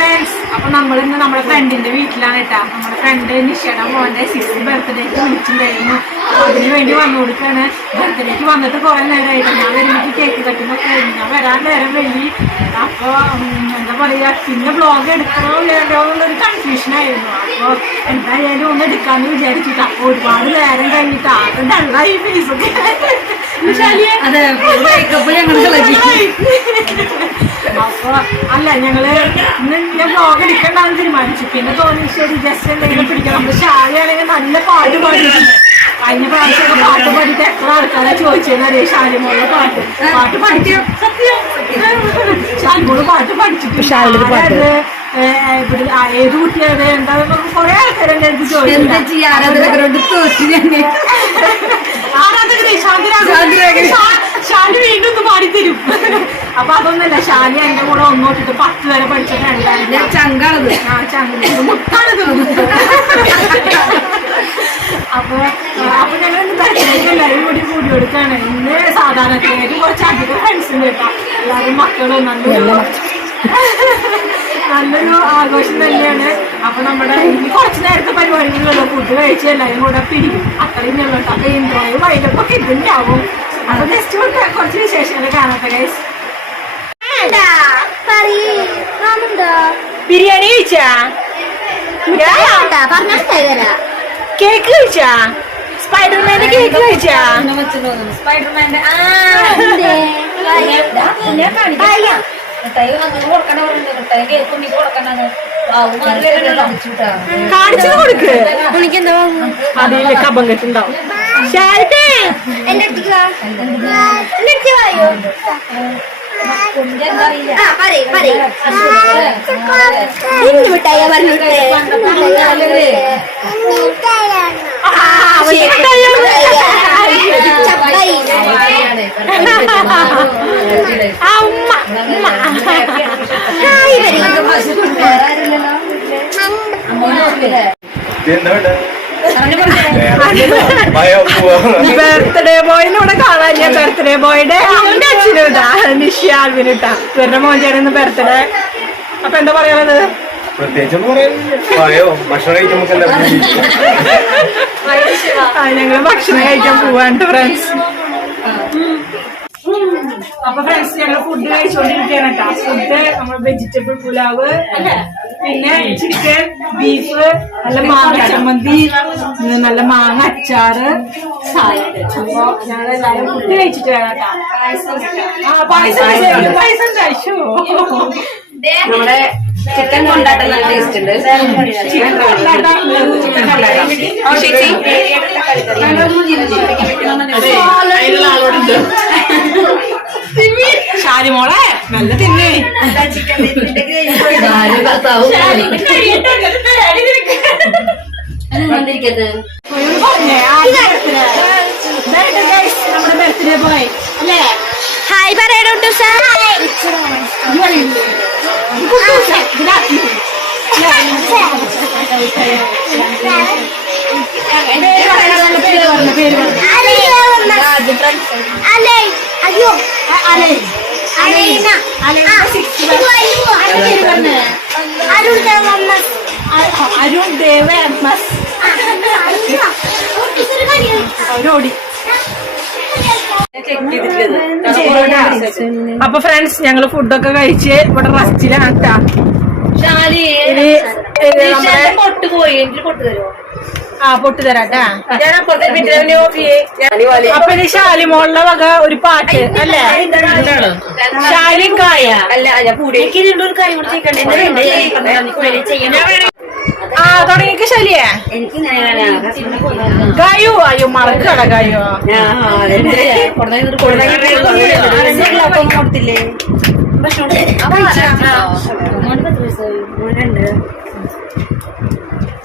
Friends അപ്പൊ നമ്മൾ ഇന്ന് നമ്മുടെ ഫ്രണ്ടിന്റെ വീട്ടിലാണ് കേട്ടാ. നമ്മുടെ ഫ്രണ്ട് നിഷയുടെ മോന്റെ സിക്സ് ബർത്ത്ഡേക്ക് വിളിച്ചിട്ടുണ്ടായിരുന്നു അതിന് വേണ്ടി വന്നു കൊടുക്കാണ് ബർത്ത്ഡേക്ക് വന്നിട്ട് കുറെ നേരമായിട്ട് ഞാൻ വരുമ്പോൾ കേക്ക് കഴിഞ്ഞു ഞാൻ വരാൻ നേരം വൈകി. അപ്പൊ എന്താ പറയാ പിന്നെ ബ്ലോഗ് എടുക്കണോ വേണ്ടോ എന്നുള്ളൊരു കൺഫ്യൂഷൻ ആയിരുന്നു. അപ്പൊ എന്തായാലും ഒന്ന് എടുക്കാന്ന് വിചാരിച്ചിട്ട്. അപ്പൊ ഒരുപാട് നേരം കഴിഞ്ഞിട്ട്. ആകെ ഡള്ളായി ഫേസൊക്കെ അതെ അപ്പൊ അല്ല ഞങ്ങൾ ഇന്ന് ഞാൻ ബ്ലോഗ് എടുക്കണ്ടെന്ന് തീരുമാനിച്ചു. പിന്നെ തോന്നി ശരി ജസ്റ്റ് എന്തെങ്കിലും പിടിക്കണം. നമ്മൾ ഷാലിയാണെങ്കിൽ നല്ല പാട്ട് പാടിയിട്ടുണ്ട്. കഴിഞ്ഞ പ്രാവശ്യം പാട്ട് പാടിയിട്ട് എത്ര ആൾക്കാരാ ചോദിച്ചതെന്ന് അറിയാം? ഷാലിമോളുടെ പാട്ട്. പാട്ട് പഠിക്കും ഷാലിമോൾ പാട്ട് പഠിച്ചിട്ട് ഷാലിയുടെ പാട്ട്. ആരത്? ഏ, ഇവിടെ ഏത് കുട്ടിയാണ്? എന്താ കുറെ ആൾക്കാരെ എന്റെ അടുത്ത് ചോദിച്ചു ആരാധകരോട് തോറ്റു ആരാധകരെ? ശാന്തി ശാന്തി വീണ്ടും ഒന്ന് പാടിത്തരും. അപ്പൊ അതൊന്നല്ല ശാലി എന്റെ കൂടെ ഒന്ന് തൊട്ടിട്ട് പത്ത് വരെ പഠിച്ചിട്ടുണ്ടായിരുന്നു ഞാൻ ചങ്കാണത്. ആ ചങ്ങല മുട്ടാണ് അപ്പൊ അപ്പൊ ഞങ്ങൾ എല്ലാവരും കൂടി കൂടി കൊടുക്കാണ് ഇന്ന് സാധാരണത്തിലേക്ക് കുറച്ച് അധികം ഫ്രണ്ട്സ് കേട്ടോ. എല്ലാവരും മക്കളും നല്ല നല്ലൊരു ആഘോഷം തന്നെയാണ്. അപ്പൊ നമ്മുടെ ഇനി കുറച്ച് നേരത്തെ പരിപാടികളുള്ള ഫുഡ് കഴിച്ച് എല്ലാവരും കൂടെ പിടിക്കും. അത്രയും ഞങ്ങൾ അപ്പൊ എൻജോയ് വൈകിട്ടൊക്കെ ഇതിന്റെ ആവും. അപ്പൊ നെക്സ്റ്റ് കുറച്ച് വിശേഷങ്ങൾ കാണാത്ത ഗൈസ് ബിരിയാണി കഴിച്ചാ? കേക്ക് കഴിച്ചാ? സ്പൈഡർമാന്റെ കേക്ക് കഴിച്ചാ? സ്പൈഡർമാന്റെ കാണിച്ചു കൊടുക്ക്. അതിൽ കബം കെട്ടുണ്ടാവും ശാരദേ എന്റെ അടുത്തേക്ക് വായോ? ആ പറയ് പറയ്. എന്ത് മിഠായിയാ പറഞ്ഞിട്ട്. എന്താ വേണ്ടേ? ഭയോ ബോയിനെ ഇവിടെ കാണാൻ ഞാൻ ബർത്ത്ഡേ ബോയുടെ അവന്റെ അച്ഛനുണ്ടാ നിഷി ആൽവിനിട്ടാ ഇവരുടെ ചേരുന്ന ബർത്ത്ഡേ അപ്പൊ എന്താ പറയാനുള്ളത്? ഞങ്ങൾ ഭക്ഷണം കഴിക്കാൻ പോവാണ്ട് ഫ്രണ്ട്സ് അപ്പൊ ഫ്രണ്ട്സ് ഞങ്ങൾ ഫുഡ് കഴിച്ചോണ്ടിരിക്കുകയാണ് കേട്ടോ ഫുഡ് നമ്മൾ വെജിറ്റബിൾ പുലാവ് അല്ലേ? പിന്നെ ചിക്കൻ ബീഫ് നല്ല മാങ്ങ ചമ്മന്തി നല്ല മാങ്ങ അച്ചാറ് അപ്പൊ ഞങ്ങൾ എല്ലാവരും ഫുഡ് കഴിച്ചിട്ട് വേണം കേട്ടോ ആ പായസം കഴിച്ചു. പായസം കഴിച്ചു? നമ്മുടെ ചിക്കൻ കൊണ്ടാട്ടം നല്ല ടേസ്റ്റ് ഉണ്ട് ചിക്കൻ കൊണ്ടാട്ടം ചിക്കൻ ഷാരിമോളെ നല്ല തിന്നേ വന്നിരിക്കത് നമ്മുടെ ബർത്ത്ഡേ ബോയ് അല്ലേ ഹായ് പറയണോട്ടു സാർ അയ്യോ. അലീന. അലീന പറഞ്ഞേ? അരുൺ ദേവ അരുൺ ദേവ. അവരോടി. അപ്പൊ ഫ്രണ്ട്സ് ഞങ്ങൾ ഫുഡൊക്കെ കഴിച്ച് ഇവിടെ റസ്റ്റിലാണ് കേട്ടാ പൊട്ടുപോയി എനിക്ക് പൊട്ടു തരുമോ? ആ പൊട്ട് തരാട്ടാ ഞാൻ അപ്പുറത്തെ വീട്ടിലെ ഓഫ് ചെയ്യേ അപ്പൊ ഇനി ഷാലിമോളുടെ വക ഒരു പാട്ട് അല്ലേ കൂടി ചെയ്യണ്ടേ ആ തുടങ്ങിക്ക് ശലിയേ എനിക്ക് ഗായു അയ്യോ മറക്കട കായോ കൊടുത്തില്ലേ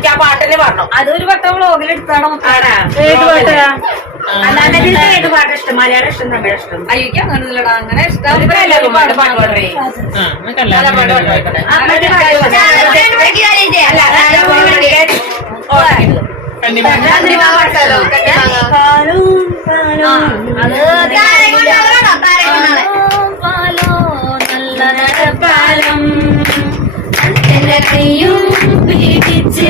ഞാൻ പാട്ടന്നെ പറഞ്ഞു അതൊരു പട്ടം വ്ളോഗിൽ എടുത്താണോ ഏത് പാട്ടാ? ഇഷ്ടം? മലയാളം ഇഷ്ടം ഇഷ്ടം. അങ്ങനെ അത് that you be it.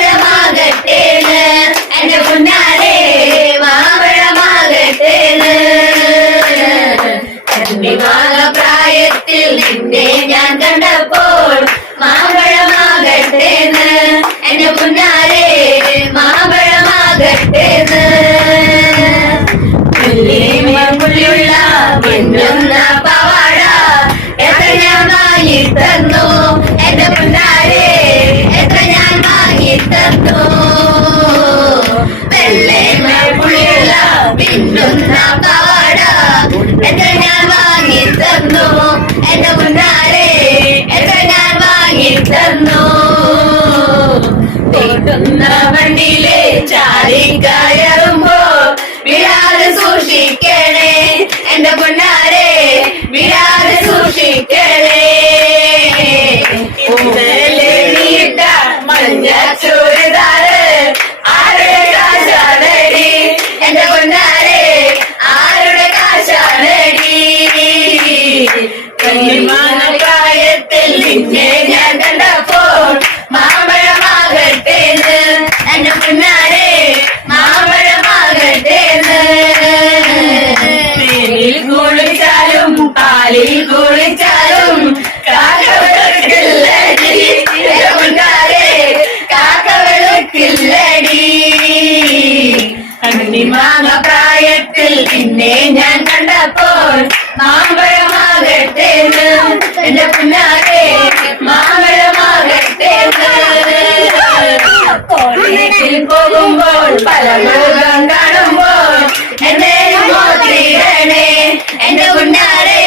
ഹൃദയത്തിൽ നിന്നെ ഞാൻ കണ്ടപ്പോൾ മാമ്പഴമാകട്ടെ എന്റെ പിന്നാലെ മാമ്പഴമാകട്ടെ പോകുമ്പോൾ പല ലോകം കാണുമ്പോൾ എന്നെയും ഓർത്തിടണേ എന്റെ പിന്നാലെ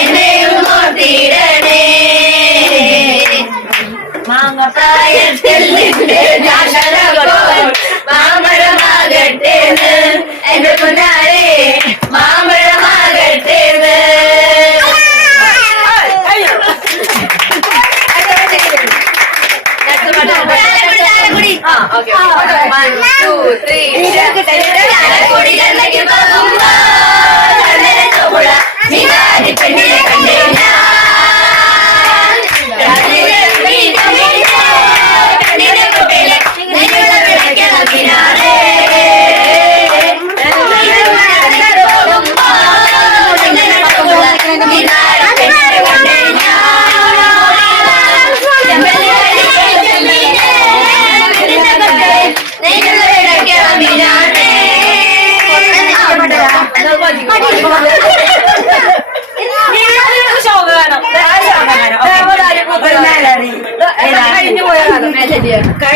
എന്നെയും ഓർത്തിടണേ മാങ്ങ പ്രായത്തിൽ பெண்ணிலே கண்டேன்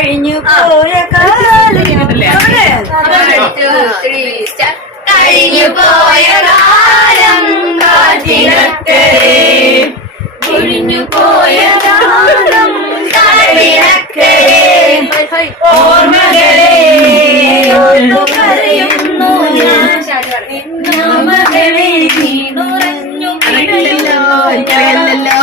കഴിഞ്ഞു പോയ കാലം. കഴിഞ്ഞു പോയ കാലം കാറ്റിലത്തെ ഒഴിഞ്ഞു പോയ കാലം കാറ്റിലത്തെ ഓർമ്മകളെ പറയുന്നു മകളെ നീണുറഞ്ഞു കിടലോ കിടലോ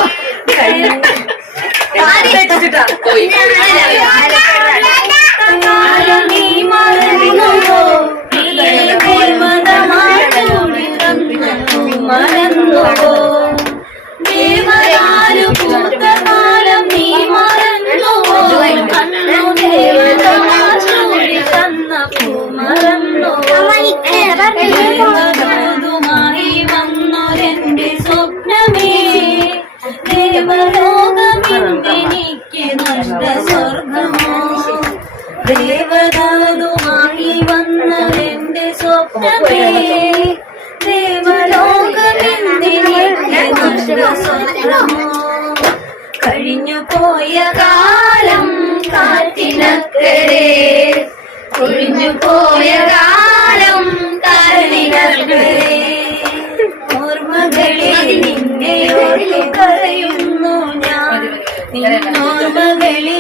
ലോകമിന്നെനിക്ക് നഷ്ട സ്വർഗമോ ദേവദാതുമായി വന്നതെന്റെ സ്വപ്നമേ. ദേവലോകമെന്നെനിക്ക് നഷ്ട സ്വർഗമോ? കഴിഞ്ഞു പോയ കാലം കാറ്റിനക്കരെ. ഒഴിഞ്ഞു പോയ കാലം കാറ്റിനക്കരെ. ഓർമ്മകളിൽ നിന്നെ ഓർമ്മ மகளே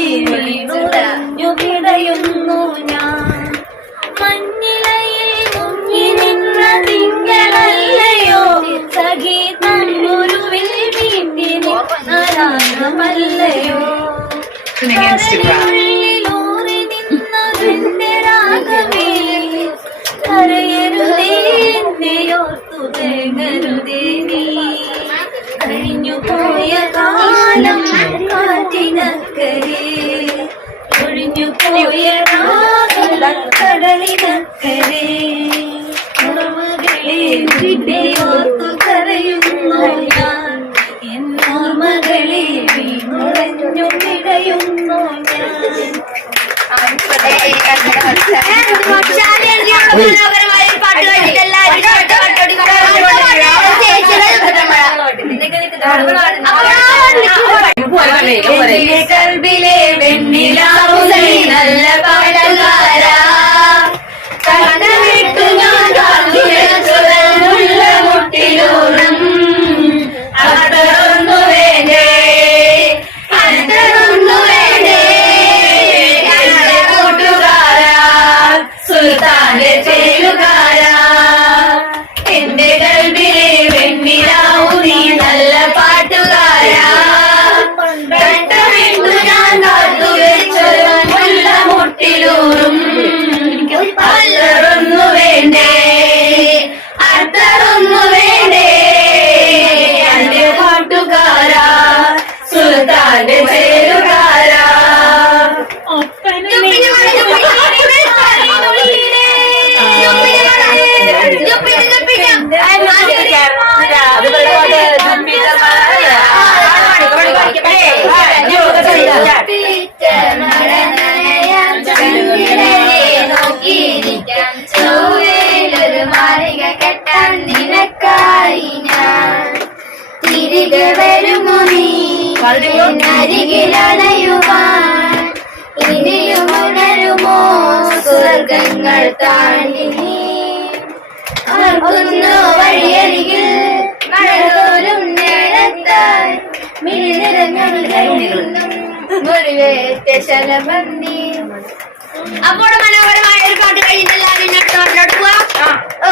മൃഗങ്ങൾ താണ്ടി നീ വഴിയരികിൽ മഴകോലും നേരത്താൽ അപ്പോൾ മനോഹരമായ ഒരു പാട്ട് കഴിഞ്ഞിട്ട് എല്ലാവരും അടുത്തോട്ടിലോട്ട് പോവാം ഓ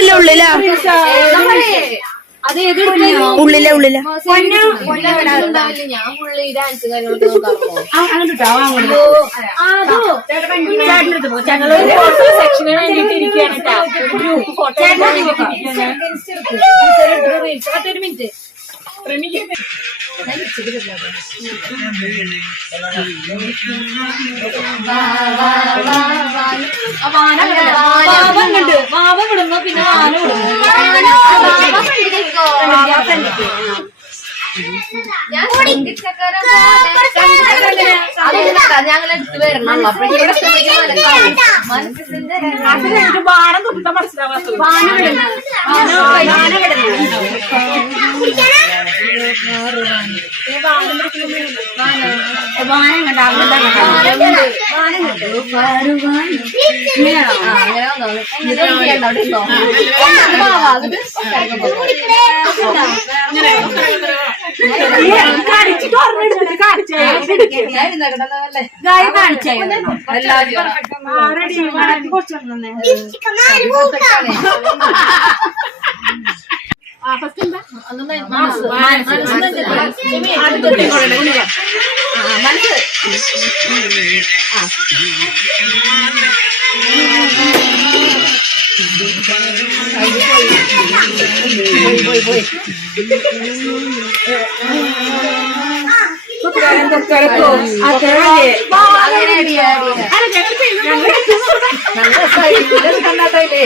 ഉള്ളിലെ ഉള്ളിലാ ഉള്ളിലെ ഉള്ളിലാ ഞാൻ പുള്ളി ഡാൻസ് കാര്യങ്ങളൊക്കെ ഫോട്ടോ സെക്ഷന് ഗ്രൂപ്പ് ഫോട്ടോ ഒരു മിനിറ്റ് വാവങ്ങണ്ട് വാവ വിടുന്നു പിന്നെ വാന ഞങ്ങൾ എടുത്ത് വരണം മനസ്സിന്റെ ബാണം തൊട്ടിട്ട് മനസ്സിലാവാത്തത് അങ്ങനെ വന്നോളൂ ഇത് ചെയ്യണ്ട അവിടെ ഇരുന്നോ. കാണിച്ചിട്ട് ഓർമ്മ എടുത്തിട്ട് കാണിച്ചു ഞാൻ ഇരുന്നേക്കണതല്ലേ അങ്ങനെ അടിയാ കണ്ടാട്ടല്ലേ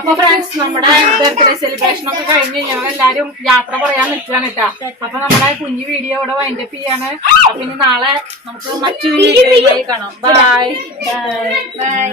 അപ്പൊ ഫ്രണ്ട്സ് നമ്മുടെ ബർത്ത്ഡേ സെലിബ്രേഷൻ ഒക്കെ കഴിഞ്ഞ് ഞങ്ങൾ എല്ലാരും യാത്ര പറയാൻ നിൽക്കുകയാണ് കേട്ടോ. അപ്പൊ നമ്മുടെ കുഞ്ഞു വീഡിയോ ഇവിടെ വൈൻഡപ്പ് ചെയ്യാണ്. അപ്പൊ ഇനി നാളെ നമുക്ക് മറ്റു വീഡിയോ കാണാം. Bye bye